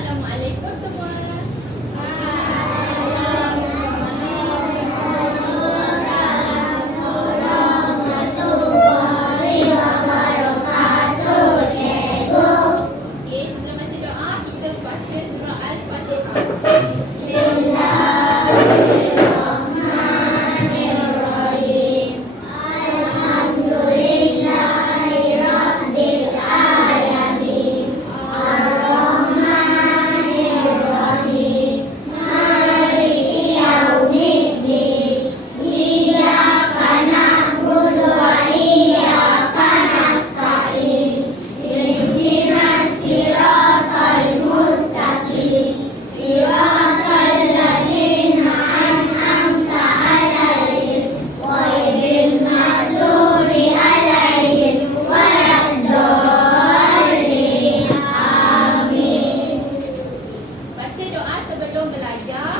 Assalamualaikum semua. Okey, sebelum baca doa, kita baca surah Al-Fatihah. Baca doa sebelum belajar.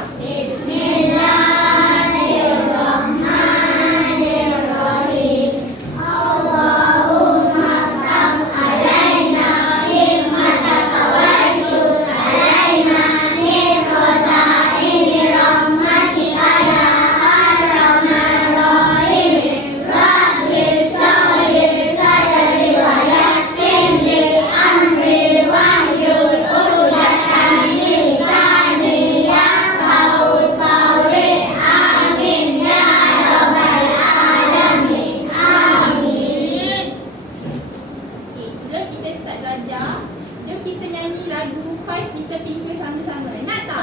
Sebelum kita start belajar, jom kita nyanyi lagu 5 Little Finger sama-sama. Nak tak?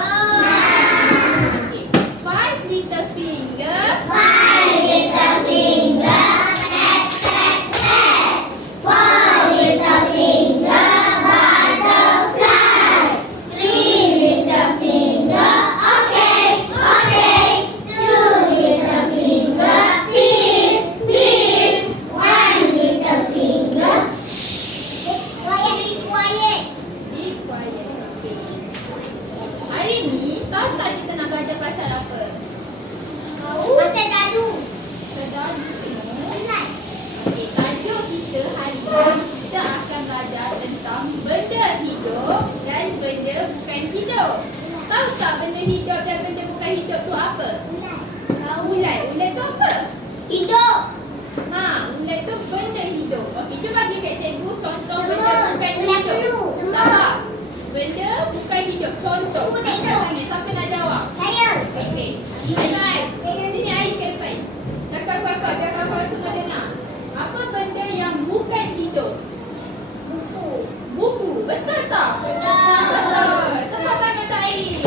Okey. 5 little finger. Be quiet. Okey. Hari ni, tahu tak kita nak belajar pasal apa? Sedar semua. Okey, tajuk kita hari ni, kita akan belajar tentang benda hidup dan benda bukan hidup. Tahu tak benda hidup dan benda bukan hidup tu apa? Ulat. Ulat tu apa? Ulat tu benda hidup. Okey, cuba bagi kat cikgu contoh benda bukan hidup. Sabar. Benda bukan hidup. Contoh. Angkat tangan. Siapa nak jawab? Okey. Sini Ain ke depan. Cakap kuat-kuat biar kawan-kawan semua dengar. Apa benda yang bukan hidup? Buku. Betul tak? Betul. Tepuk tangan tak Ain.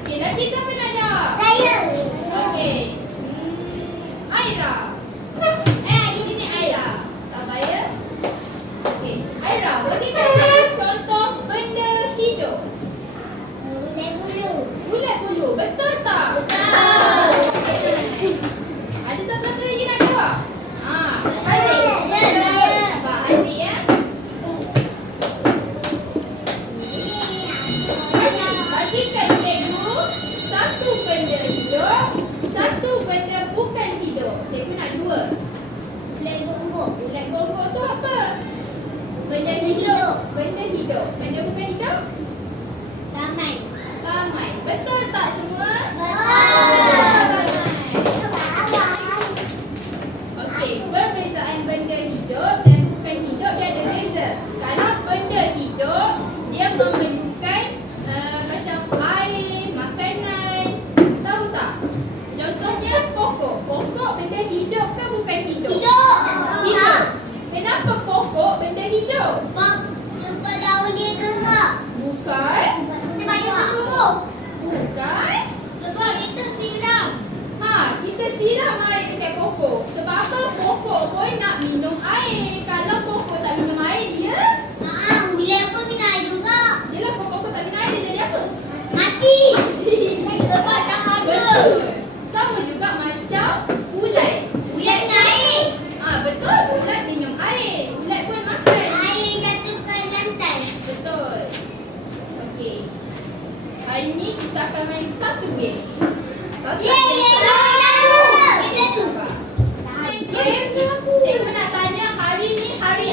Okey, lagi siapa nak jawab? Okey. Aira. Sini Aira. Sabar ya. Okey. Aira, bagi saya contoh benda hidup. Ulat bulu. Betul tak? Betul. Ada siapa lagi nak jawab? Haziq. Sabar Haziq ya. Bagi kat cikgu satu benda hidup, satu benda bukan hidup. Cikgu nak dua. Ulat gonggong tu apa? Benda hidup. Benda hidup. Benda bukan hidup? Tamai. Betul tak semua? Okey, perbezaan benda hidup dan bukan hidup dia ada beza. Kalau benda hidup, dia memerlukan macam air, makanan. Tahu tak? Contohnya pokok. Pokok benda hidup ke bukan hidup? Hidup. Kenapa pokok benda hidup? Bukan. Bukan. Sebab itu siram. Kita siram air dekat pokok. Sebab apa? Pokok pun nak minum air. Kalau pokok tak minum air, dia Ulat pun minum air juga. Yelah, kalau pokok tak minum air, dia jadi apa? Mati. Sebab dah ada. Betul. Sama juga macam ulat. Ulat minum air. Betul. Ulat minum air. Ulat pun makan. Air jatuh ke lantai. Betul. Okey. Hari ni kita akan main satu game. Tahu tak game apa? Kita tu. Game. Cikgu nak tanya hari ni hari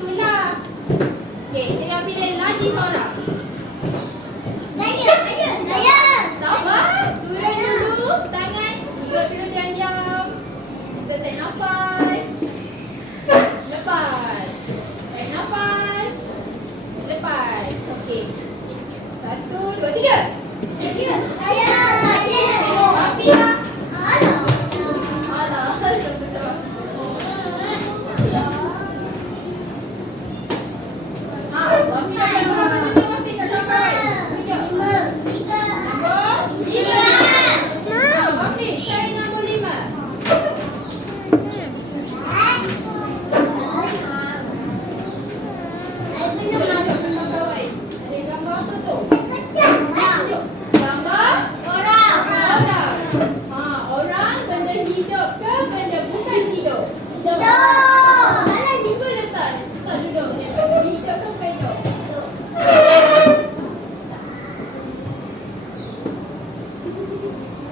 itulah. Okey, tinggal pilih lagi seorang. Sabar, turun dulu tangan, duduk dulu diam-diam. Kita tarik nafas. Lepas. Tarik nafas. Lepas. Okey. 1, 2, 3. Rapilah. Alah, betul. Wafi tak sampai. Nombor 5. Wafi, try nombor 5. Ada gambar apa tu? Gambar orang. Orang benda hidup ke benda bukan hidup? Cuba letak duduk. Hidup ke bukan hidup?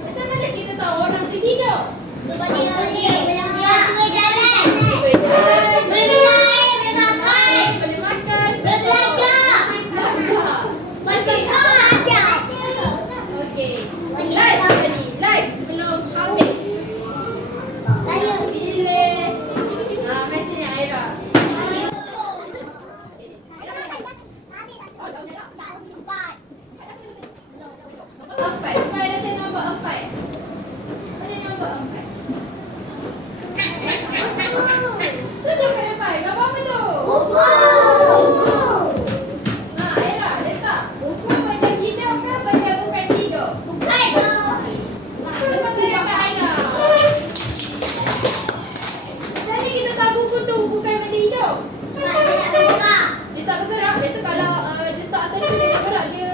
Macam mana kita tahu orang tu hidup? Sebab dia berjalan. Boleh makan. Okey. Last sebelum habis. Pilih. Mari sini Aira. Empat. Empat ada nombor 4. Mana nombor 4? Tunjuk ke depan. Gambar apa tu? Aira, letak. Buku benda hidup ke benda bukan hidup? Lepas tu yang kat Aira. Jadi kita tahu buku tu bukan benda hidup. Dia tak bergerak. Biasa kalau letak atas tu dia bergerak. Dia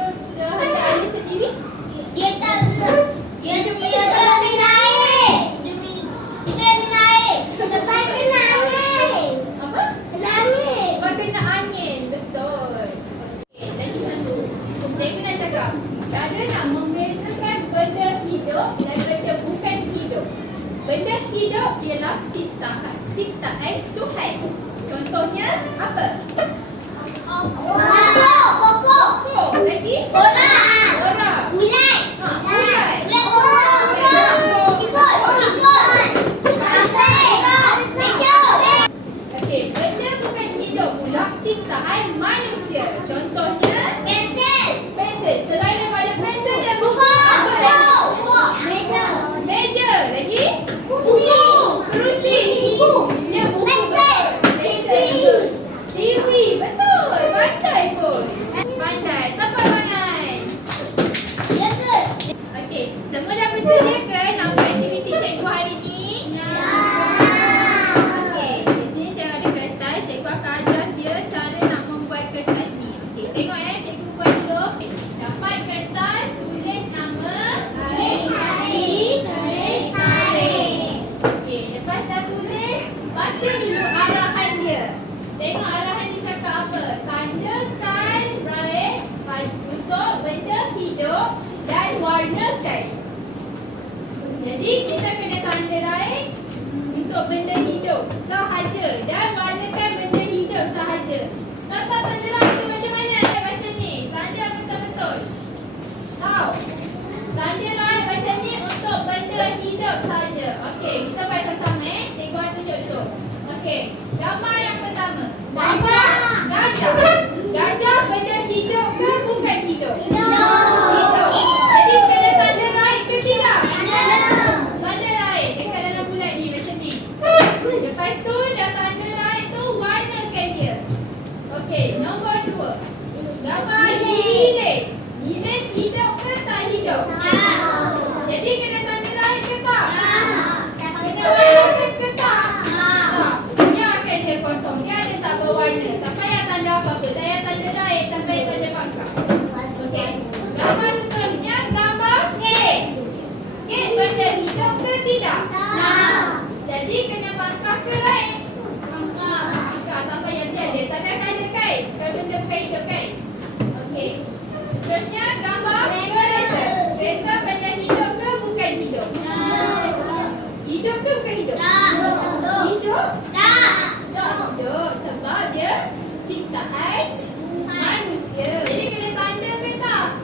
hanya air sendiri. Apa? Sebab kena angin. Betul. Okey, lagi satu. Saya kena cakap. Cara nak membezakan benda hidup dan benda bukan hidup. Benda hidup ialah ciptaan Tuhan. Contohnya apa? Pokok. Lagi? Orang. Bulan. Okey, benda bukan hidup pula ciptaan manusia. Contohnya pensel. Selain daripada pensel dan buku, apa lagi? Meja. Lagi? Kerusi. Dia buku. Pensel. TV. Betul. Pandai pun. Pandai. Tepuk tangan. Okey, semua dah bersedia ke nampak aktiviti cikgu hari ni? Okey, di sini jangan ada kertas. Cikgu akan ajar dia cara nak membuat kertas ni. Okey, tengok cikgu buat dulu. Dapat kertas, tulis nama. Okey, lepas dah tulis, baca dulu arahan dia. Tengok arahan dia cakap apa. Tandakan raih untuk benda hidup dan warnakan. Jadi kita kena tanda raih untuk benda hidup sahaja dan warnakan benda hidup sahaja. Tata tanda raih tu macam mana? Macam ni. Tanda betul-betul. Tahu. Tanda raih macam ni untuk benda hidup sahaja. Okey, kita buat sama-sama. Cikgu akan tunjuk dulu. Okey, gambar yang pertama. Gajah. Gajah benda hidup ke bukan hidup? Hidup. Jadi kena tanda raih ke tidak? Tanda raih dekat dalam bulat ni macam ni. Lepas tu dah tanda raih tu warnakan dia. Okey, nombor 2. Gambar lilis. Lilis hidup ke tak hidup? Jadi kena tanda raih ke tak? Kena warnakan ke tak? Biarkan dia kosong. Dia ada tak berwarna. Tak payah tanda apa-apa. Tak payah tanda raih, tak payah tanda pangkal. Okey. Gambar seterusnya gambar kek. Kek benda hidup ke tidak? Jadi kena pangkal ke raih? Pangkal. Tak payah biar dia. Tapi akan ada kain. Kalau benda bukan hidup kain. Okey. Seterusnya gambar kereta. Kereta benda hidup ke bukan hidup? Hidup ke bukan hidup? Hidup? Tak hidup sebab dia ciptaan manusia. Jadi kena tanda ke tak?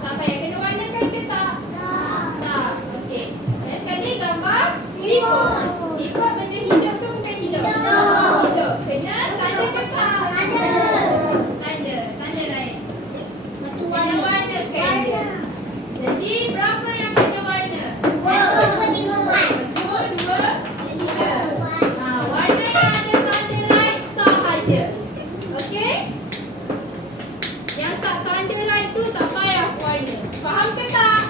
Tak payah kena warnakan ke tak? Tak. Okey. Dan sekali gambar siput. Siput benda hidup ke bukan hidup? Hidup. Kena tanda ke tak? Tanda. Tanda lain. Kena warnakan dia. Jadi berapa yang kena warna? 1, 2, 3. Warna yang ada tanda lain sahaja. Okey? Yang tak tanda lain tu tak payah warna. Faham ke tak?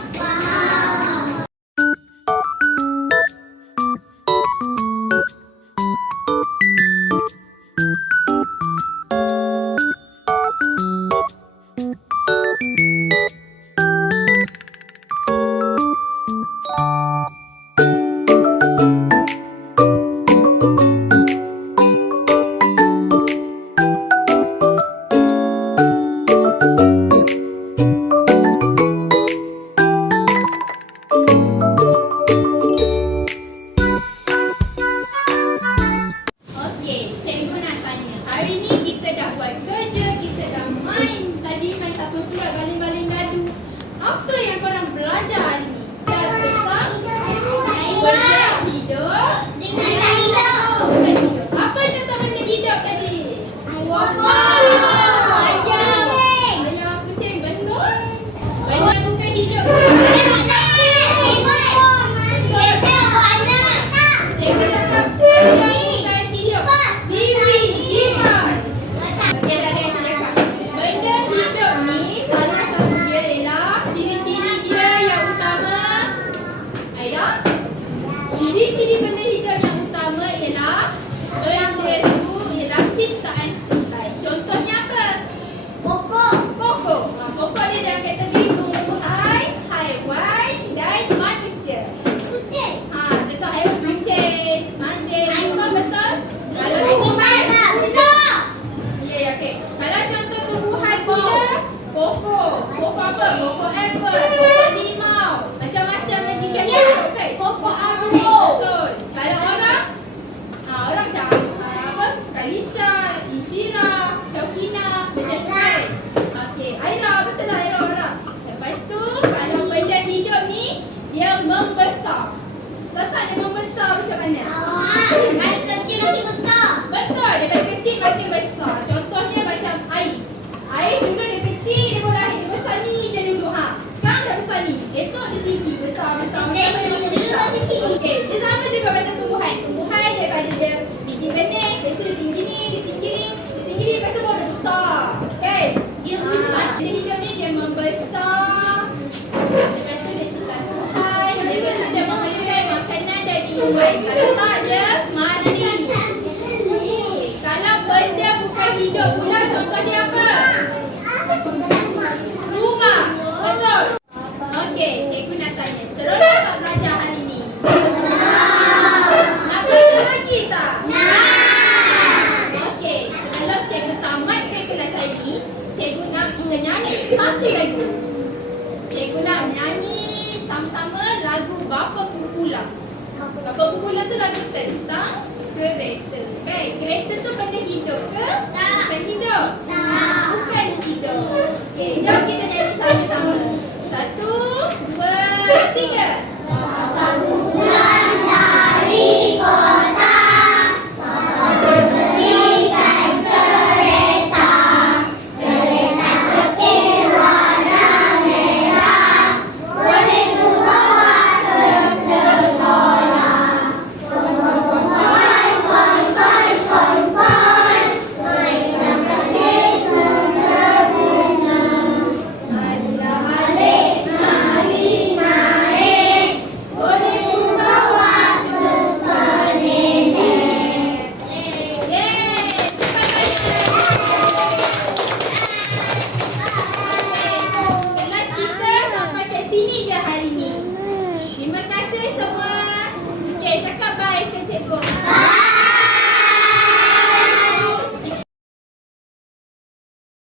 Okey, cikgu nak tanya. Hari ni kita dah buat kerja, kita dah main. Tadi main tapu surat, baling-baling gaduh. Apa yang korang belajar hari ni? Tentang benda hidup dengan bukan hidup. Apa contoh benda hidup tadi? Ayam, kucing, benda. Benda bukan hidup. Cikgu cakap ayam bukan hidup. Kiwi, ikan. Okey, dah ada cakap. Benda hidup ni salah satu dia ialah ciri-ciri dia yang utama. Aida? Ciri-ciri benda hidup yang utama ialah benda itu ialah ciptaan Tuhan. Contohnya apa? Pokok. Pokok dia dalam kategori tumbuhan, haiwan dan manusia. Contoh haiwan kucing, anjing, semua betul? Kalau tumbuhan, ya, okey. Kalau contoh tumbuhan dia, pokok. Pokok apa? Pokok apple, pokok limau. Macam-macam lagi kan pokok kan? Betul. Kalau orang, orang macam apa? Kalisha, Ishira, Syokina, macam tu kan? Okey, Aira, betul lah Aira. Lepas tu, kalau benda hidup ni, dia membesar. Tahu tak dia membesar macam mana? Betul, daripada kecil makin besar. Contohnya macam ais. Ais dulu dia kecil, dia baru lahir. Dia besar ni dia dulu. Sekarang dah besar ni. Esok dia tinggi, besar. Okey, dia sama juga macam tumbuhan. Tumbuhan daripada dia biji benih, lepas tu dia tinggi ni, dia tinggi ni, dia tinggi ni, lepas tu baru dia besar. Kan? Dia hidup ni dia membesar. Lepas tu dia suka Tuhan. Lepas tu dia memerlukan makanan dan minuman. Kalau tak dia mana ni? Kalau benda bukan hidup pula, contoh dia apa? Rumah. Betul. Okey, cikgu nak tanya. Seronok tak belajar hari ni? Nak belajar lagi tak? Okey, sebelum cikgu tamatkan kelas hari ni, cikgu nak kita nyanyi satu lagu. Cikgu nak nyanyi sama-sama lagu Bapa Kumpulan. Bapa Kumpulan tu lagu tentang kereta. Baik, kereta tu benda hidup ke? Bukan hidup? Bukan hidup. Okey, jom kita nyanyi sama-sama. 1, 2, 3.